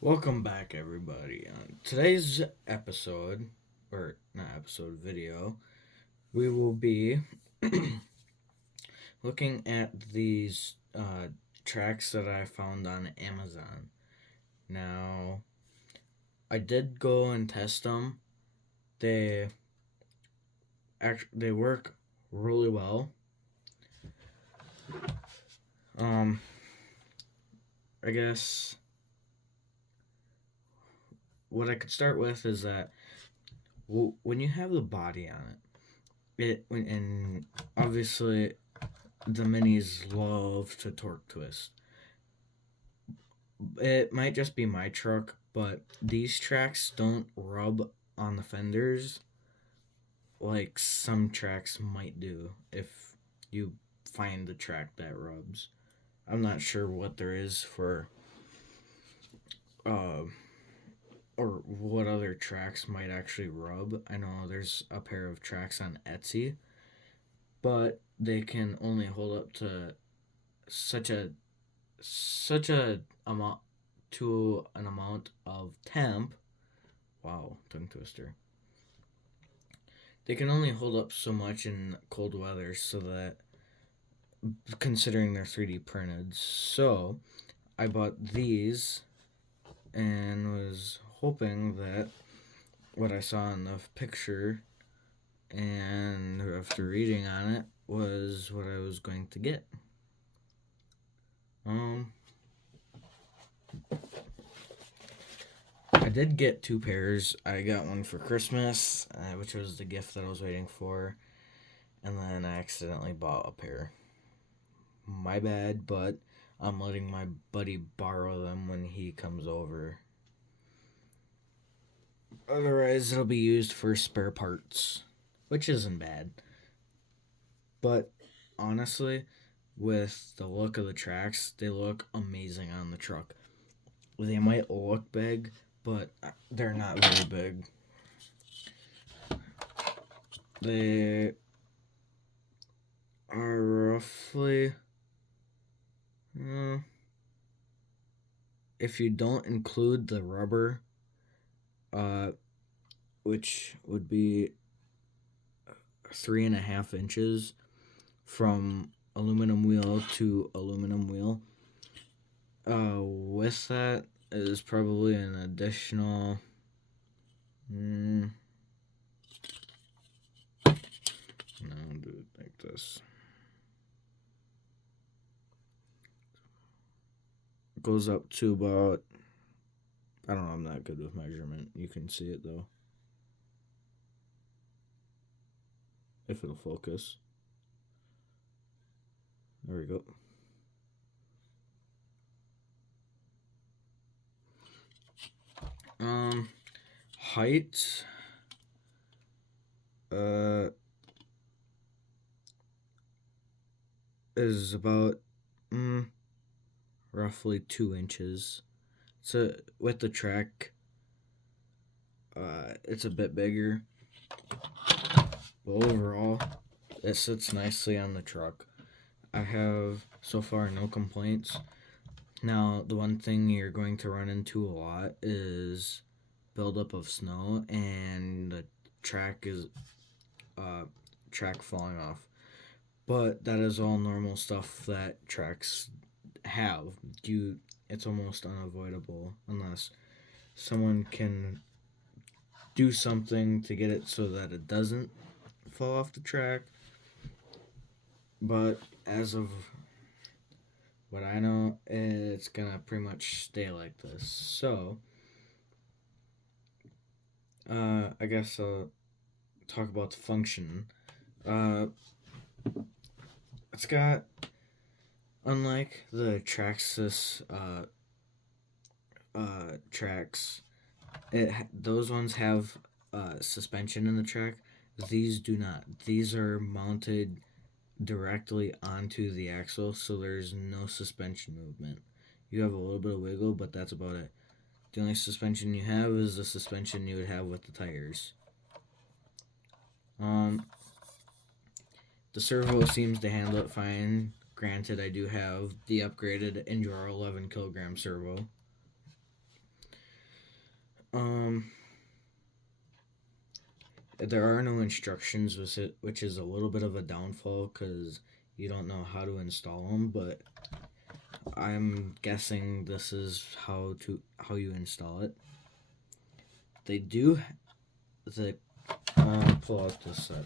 Welcome back, everybody. Today's episode, or not episode, video, we will be looking at these tracks that I found on Amazon. Now, I did go and test them. They they work really well. Um, I guess what I could start with is that when you have the body on and obviously the minis love to torque twist. It might just be my truck, but these tracks don't rub on the fenders like some tracks might do if you find the track that rubs. I'm not sure what there is for uh or what other tracks might actually rub. I know there's a pair of tracks on Etsy, but they can only hold up to such a such a amount to an amount of temp. Wow, tongue twister. They can only hold up so much in cold weather, so that considering they're 3D printed. So I bought these and was hoping that what I saw in the picture and after reading on it was what I was going to get. Um, I did get two pairs. I got one for Christmas, which was the gift that I was waiting for, and then I accidentally bought a pair. My bad, but I'm letting my buddy borrow them when he comes over. Otherwise, it'll be used for spare parts, which isn't bad. But honestly, with the look of the tracks, they look amazing on the truck. They might look big, but they're not very big. They are roughly, if you don't include the rubber, uh, which would be 3.5 inches from aluminum wheel to aluminum wheel. With that is probably an additional. No, do it like this. It goes up to about. I don't know. I'm not good with measurement. You can see it though, if it'll focus. There we go. Height. Uh, is about roughly 2 inches. So with the track, it's a bit bigger. But overall, it sits nicely on the truck. I have so far no complaints. Now, the one thing you're going to run into a lot is buildup of snow and the track is track falling off. But that is all normal stuff that tracks have. It's almost unavoidable unless someone can do something to get it so that it doesn't fall off the track. But as of what I know, it's gonna pretty much stay like this. So, I guess I'll talk about the function. Uh, it's got, unlike the Traxxas tracks, those ones have suspension in the track. These do not. These are mounted directly onto the axle, so there's no suspension movement. You have a little bit of wiggle, but that's about it. The only suspension you have is the suspension you would have with the tires. Um, the servo seems to handle it fine. Granted, I do have the upgraded Enduro 11 kilogram servo. There are no instructions with it, which is a little bit of a downfall because you don't know how to install them. But I'm guessing this is how you install it. They do the I'll pull out this set.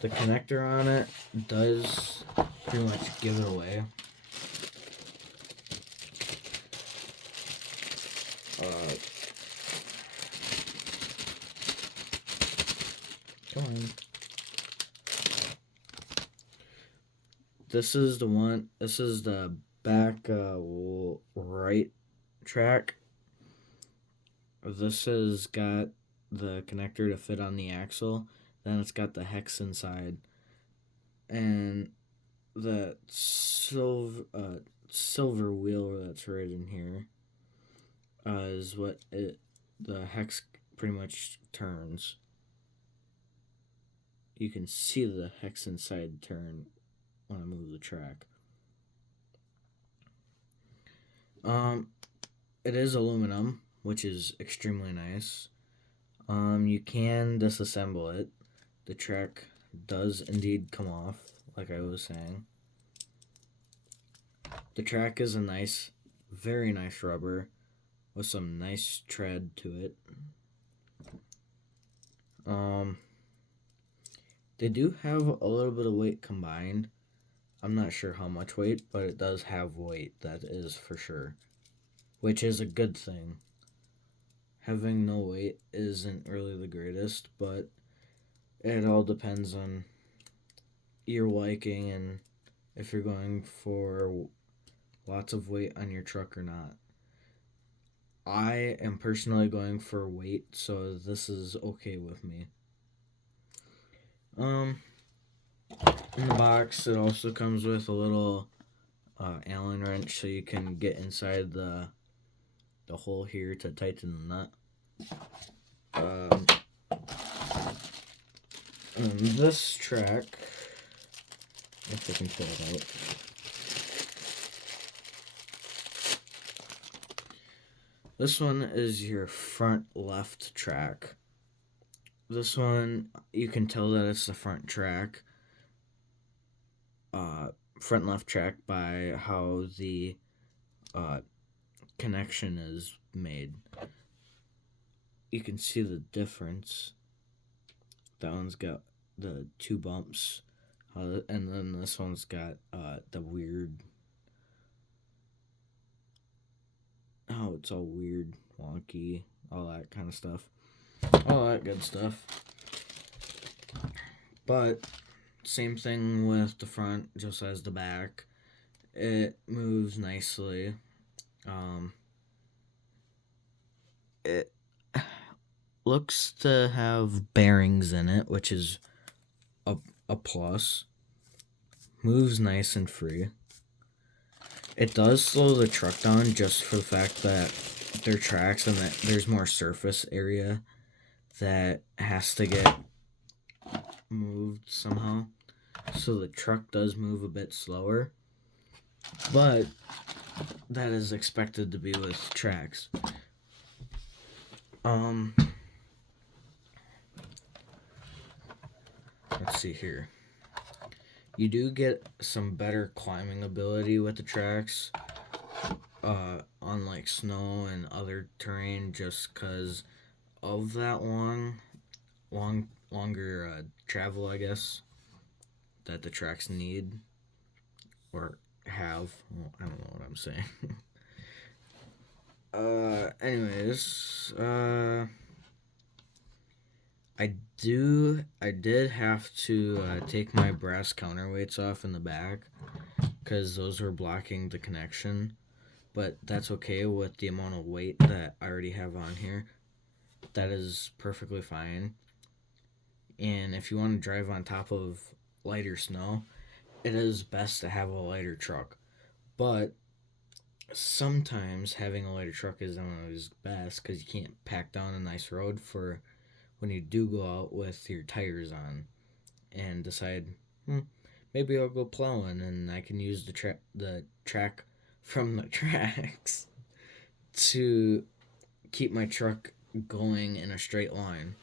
The connector on it does pretty much give it away. Come on. This is the one. This is the back right track. This has got the connector to fit on the axle. Then it's got the hex inside, and the silver wheel that's right in here is what the hex pretty much turns. You can see the hex inside turn when I move the track. It is aluminum, which is extremely nice. You can disassemble it. The track does indeed come off, like I was saying. The track is a nice, very nice rubber with some nice tread to it. They do have a little bit of weight combined. I'm not sure how much weight, but it does have weight, that is for sure. Which is a good thing. Having no weight isn't really the greatest, but it all depends on your liking and if you're going for lots of weight on your truck or not. I am personally going for weight, so this is okay with me. In the box, it also comes with a little Allen wrench, so you can get inside the hole here to tighten the nut. And this track, if I can pull it out. This one is your front left track. This one, you can tell that it's the front track. Front left track by how the connection is made. You can see the difference. That one's got the two bumps, and then this one's got the weird. Oh, it's all weird, wonky, all that kind of stuff. All that good stuff. But same thing with the front, just as the back. It moves nicely. It looks to have bearings in it, which is a plus. Moves nice and free. It does slow the truck down just for the fact that they're tracks and that there's more surface area that has to get moved somehow. So the truck does move a bit slower. But that is expected to be with tracks. Let's see here. You do get some better climbing ability with the tracks, on like snow and other terrain, just because of that longer travel, I guess, that the tracks need or have. Well, I don't know what I'm saying. Anyways, I did have to take my brass counterweights off in the back because those were blocking the connection, but that's okay with the amount of weight that I already have on here. That is perfectly fine. And if you want to drive on top of lighter snow, it is best to have a lighter truck. But sometimes having a lighter truck isn't always best because you can't pack down a nice road for when you do go out with your tires on and decide, maybe I'll go plowing and I can use the track from the tracks to keep my truck going in a straight line.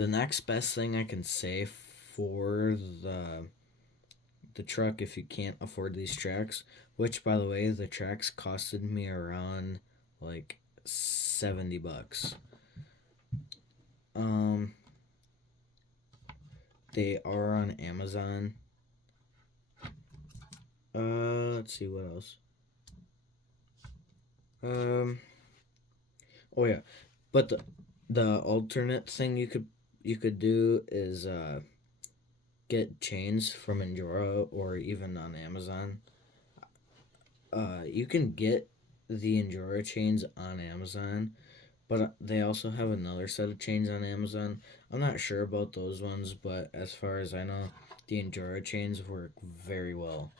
The next best thing I can say for the truck, if you can't afford these tracks, which by the way, the tracks costed me around like $70. Um, they are on Amazon. Let's see what else. Oh yeah, but the alternate thing you could do is get chains from Endura or even on Amazon. You can get the Endura chains on Amazon, but they also have another set of chains on Amazon. I'm not sure about those ones, but as far as I know, the Endura chains work very well.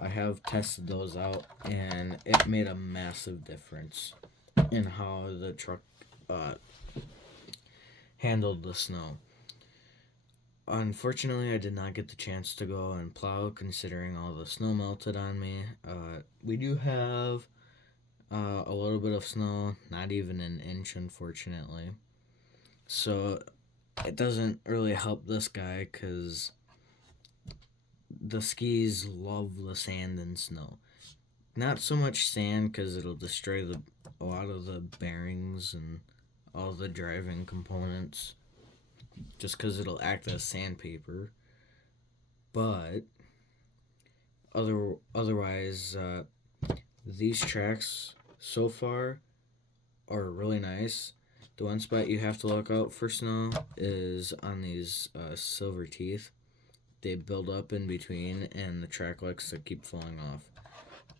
I have tested those out, and it made a massive difference in how the truck uh, handled the snow. Unfortunately, I did not get the chance to go and plow, considering all the snow melted on me. We do have a little bit of snow, not even an inch, unfortunately. So it doesn't really help this guy because the skis love the sand and snow. Not so much sand because it'll destroy a lot of the bearings and all the driving components, just because it'll act as sandpaper. But otherwise, these tracks so far are really nice. The one spot you have to look out for snow is on these silver teeth. They build up in between, and the track likes to keep falling off.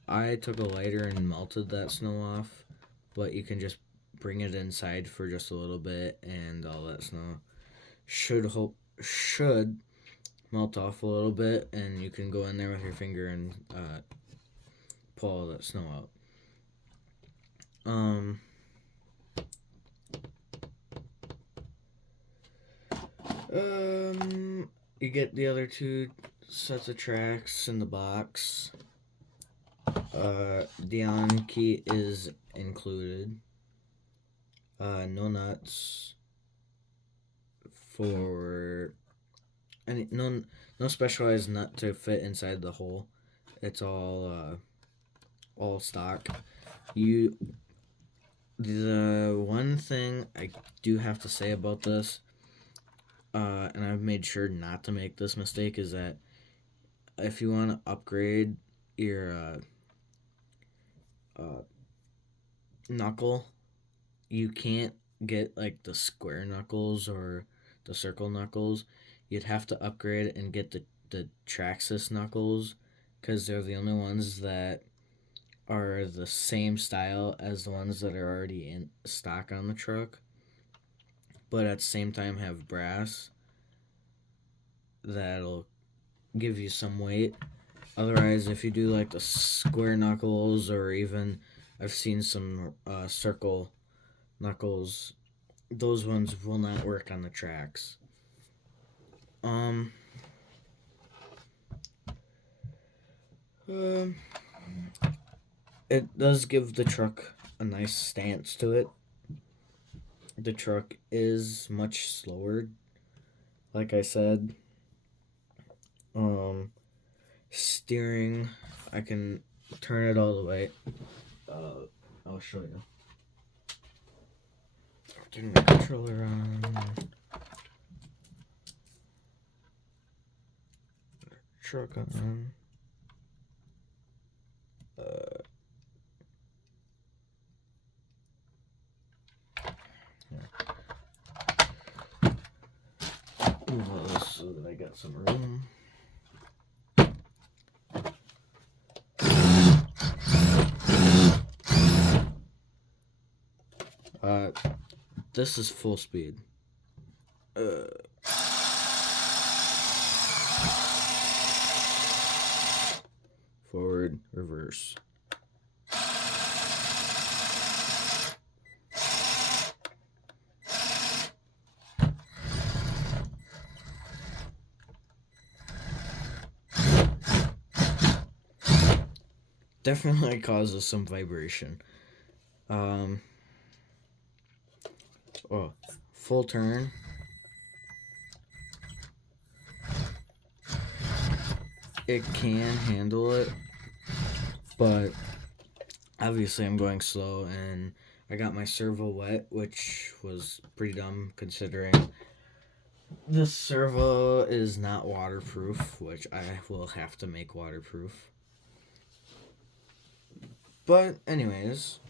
I took a lighter and melted that snow off, but you can just bring it inside for just a little bit, and all that snow should melt off a little bit, and you can go in there with your finger and pull all that snow out. You get the other two sets of tracks in the box. The Allen key is included. No nuts for any no specialized nut to fit inside the hole. It's all stock. The one thing I do have to say about this, and I've made sure not to make this mistake, is that if you want to upgrade your knuckle, you can't get like the square knuckles or the circle knuckles. You'd have to upgrade and get the Traxx knuckles, because they're the only ones that are the same style as the ones that are already in stock on the truck, but at the same time have brass that'll give you some weight. Otherwise, if you do like the square knuckles, or even I've seen some circle knuckles, those ones will not work on the tracks. It does give the truck a nice stance to it. The truck is much slower, like I said. Steering, I can turn it all the way. I'll show you. Turn the controller on. Truck on. Move all this so that I got some room. This is full speed. Forward, reverse. Definitely causes some vibration. Full turn. it can handle it, but obviously I'm going slow, and I got my servo wet, which was pretty dumb considering this servo is not waterproof, which I will have to make waterproof. But anyways,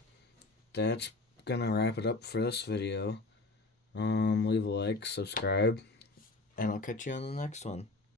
that's gonna wrap it up for this video. Leave a like, subscribe, and I'll catch you on the next one.